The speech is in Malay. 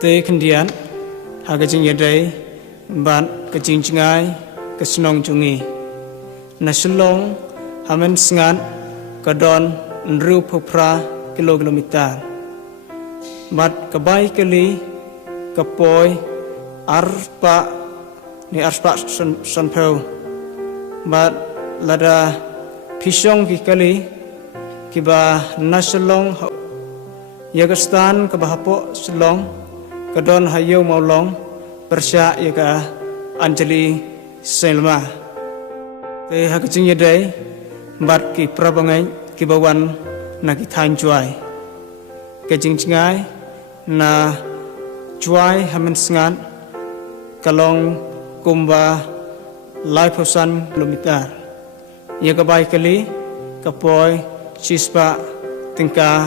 Te kendian hagajing yadai ban kajing jingai kesenong jungi nasulong hamen sengan kadon nru phupra kilometer mat kabai kali kapoi arpa ni arpa sonpau mat lada pisong kikali kiba nasulong yagastan kabahapo selong kadon hayo maulong persya yaga Anjali Selma te hakajing yadai bat ki prabangai ki bawan na ki thain juai kajing jingai na juai hamen sengan kalong kumba lai phosan kilometer yaga bai kali kapoi chispa tingka